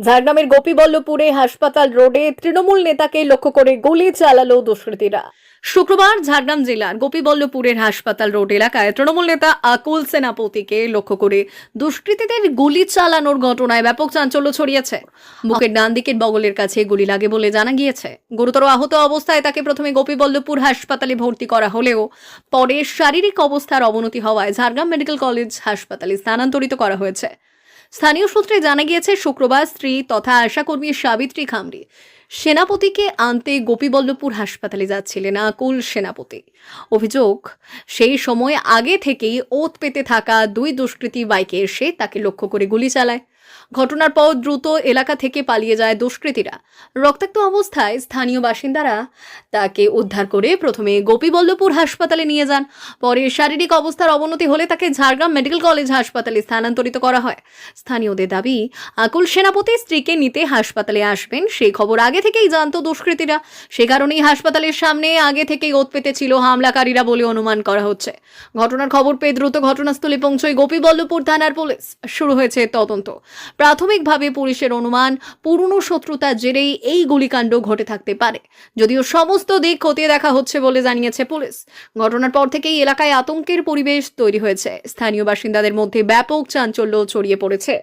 ঝাড়গ্রামের গোপীবল্লভপুরে হাসপাতাল রোডে তৃণমূল নেতাকে লক্ষ্য করে গুলি চালালো দুষ্কৃতীরা। শুক্রবার ঝাড়গ্রাম জেলার গোপীবল্লভপুরের হাসপাতাল রোড এলাকায় তৃণমূল নেতা আকুল সেনাপতিকে লক্ষ্য করে দুষ্কৃতীদের গুলি চালানোর ঘটনায় ব্যাপক চাঞ্চল্য ছড়িয়েছে। বুকের ডান দিকের বগলের কাছে গুলি লাগে বলে জানা গিয়েছে। গুরুতর আহত অবস্থায় তাকে প্রথমে গোপীবল্লভপুর হাসপাতালে ভর্তি করা হলেও পরে শারীরিক অবস্থার অবনতি হওয়ায় ঝাড়গ্রাম মেডিকেল কলেজ হাসপাতালে স্থানান্তরিত করা হয়েছে। স্থানীয় সূত্রে জানা গিয়েছে, শুক্রবার স্ত্রী তথা আশাকর্মী সাবিত্রী খামরি সেনাপতিকে আনতে গোপীবল্লভপুর হাসপাতালে যাচ্ছিলেন আকুল সেনাপতি। অভিযোগ, সেই সময় আগে থেকেই ওত পেতে থাকা দুই দুষ্কৃতী বাইকে এসে তাকে লক্ষ্য করে গুলি চালায়। ঘটনার পর দ্রুত এলাকা থেকে পালিয়ে যায় দুষ্কৃতীরা। রক্তাক্ত অবস্থায় স্থানীয় বাসিন্দারা তাকে উদ্ধার করে প্রথমে গোপীবল্লভপুর হাসপাতালে নিয়ে যান। পরে শারীরিক অবস্থার অবনতি হলে তাকে ঝাড়গ্রাম মেডিকেল কলেজ হাসপাতালে স্থানান্তরিত করা হয়। স্থানীয়দের দাবি, আকুল সেনাপতি স্ত্রীকে নিতে হাসপাতালে আসবেন সেই খবর আগে থেকেই জানতো দুষ্কৃতীরা। সে কারণেই হাসপাতালের সামনে আগে থেকেই ওত পেতে ছিল হামলাকারীরা বলে অনুমান করা হচ্ছে। ঘটনার খবর পেয়ে দ্রুত ঘটনাস্থলে পৌঁছয় গোপীবল্লভপুর থানার পুলিশ। শুরু হয়েছে তদন্ত। প্রাথমিকভাবে পুলিশের অনুমান, পুরনো শত্রুতার জেরেই এই গুলিকাণ্ড ঘটে থাকতে পারে, যদিও সমস্ত দিক খতিয়ে দেখা হচ্ছে বলে জানিয়েছে পুলিশ। ঘটনার পর থেকেই এলাকায় আতঙ্কের পরিবেশ তৈরি হয়েছে। স্থানীয় বাসিন্দাদের মধ্যে ব্যাপক চাঞ্চল্য ছড়িয়ে পড়েছে।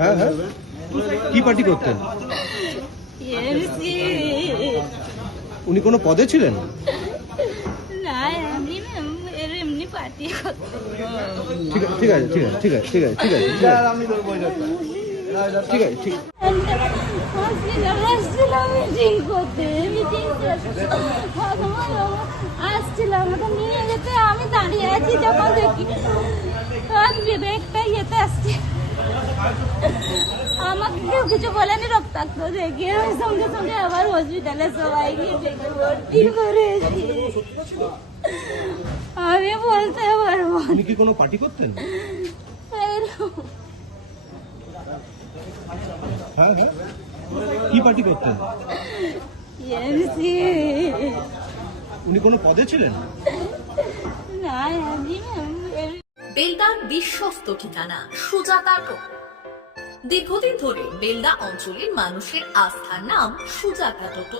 হ্যাঁ হ্যাঁ, কি পার্টি করতেন? উনি কোনো পদে ছিলেন? না, এমনি পার্টি করতাম। ঠিক আছে ঠিক আছে ঠিক আছে ঠিক আছে ঠিক আছে ঠিক আছে ঠিক আছে ঠিক আসছিলাম মিটিং করতে, আসছিলাম ওটা নিয়ে যেতে, আমি দাঁড়িয়ে আছি যখন দেখি একটা ইয়েতে আসছে, আমাকে কেউ কিছু বলেনি, রক্তাক্ত দেখে সঙ্গে সঙ্গে আবার হসপিটালে সবাই গিয়ে ডেকে ভর্তি করেছি। আমি বলতে পারবো। উনি কি কোনো পার্টি করতেন? হ্যাঁ হ্যাঁ, কি পার্টি করতেন? উনি কোনো পদে ছিলেন? না, বেলদার বিশ্বস্ত ঠিকানা সুজাতা টোটো। দীর্ঘদিন ধরে বেলদা অঞ্চলের মানুষের আস্থার নাম সুজাতা টোটো।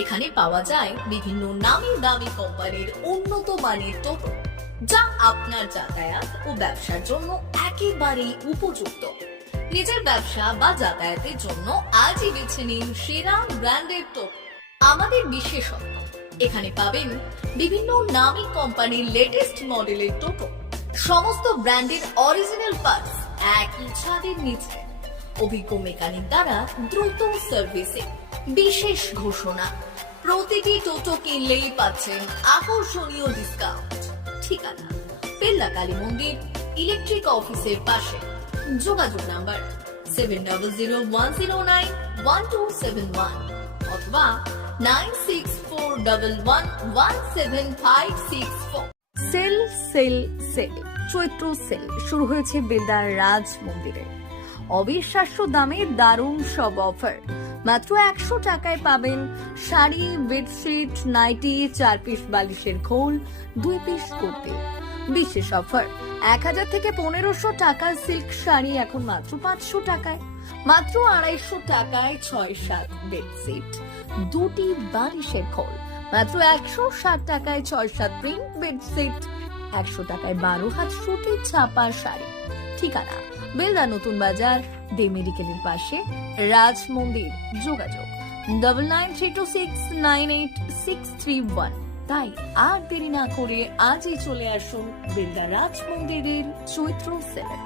এখানে পাওয়া যায় বিভিন্ন নামি দামি কোম্পানির উন্নত মানের টোটো, যা আপনার যাতায়াত ও ব্যবসার জন্য একেবারেই উপযুক্ত। নিজের ব্যবসা বা যাতায়াতের জন্য আজই বেছে নিন সেরা ব্র্যান্ডের টোটো। আমাদের বিশেষত্ব, এখানে পাবেন বিভিন্ন নামি কোম্পানির লেটেস্ট মডেলের টোটো, সমস্ত ব্র্যান্ডের অরিজিনাল পার্টস একই ছাদের নিচে, অভিজ্ঞ মেকানিক দ্বারা দ্রুত সার্ভিসিং। বিশেষ ঘোষণা, প্রতিটি টোটো কিনলেই পাচ্ছেন আকর্ষণীয় ডিসকাউন্ট। ঠিকানা, বেলদা কালী মন্দির ইলেকট্রিক অফিসের পাশে। যোগাযোগ নাম্বার 7001091271 অথবা 9641117564। সেল সেল সেল চৈত্র সেল শুরু হয়েছে বেলদার রাজ মন্দিরে। অবিশ্বাস্য দামে দারুণ সব অফার। মাত্র 100 টাকায় পাবেন শাড়ি, বেডশিট, নাইটি, 4 পিস বালিশের খোল, 2 পিস কুর্তি। বিশেষ অফার, 1000 থেকে 1500 টাকার সিল্ক শাড়ি এখন মাত্র 500 টাকায়। মাত্র 250 টাকায় 6-7 বেডশিট, 2টি বালিশের খোল। মাত্র 160 টাকায় 6-7 প্রিন্ট বেডশিট, 100 টাকায় 12 হাত সুতি ছাপা শাড়ি। ঠিকানা, বেলদা নতুন বাজার, দে মেডিকেলের পাশে, রাজ মন্দির। যোগাযোগ 9932698631। তাই আর দেরি না করে আজই চলে আসুন বেলদা রাজ মন্দিরের চৈত্র সেলে।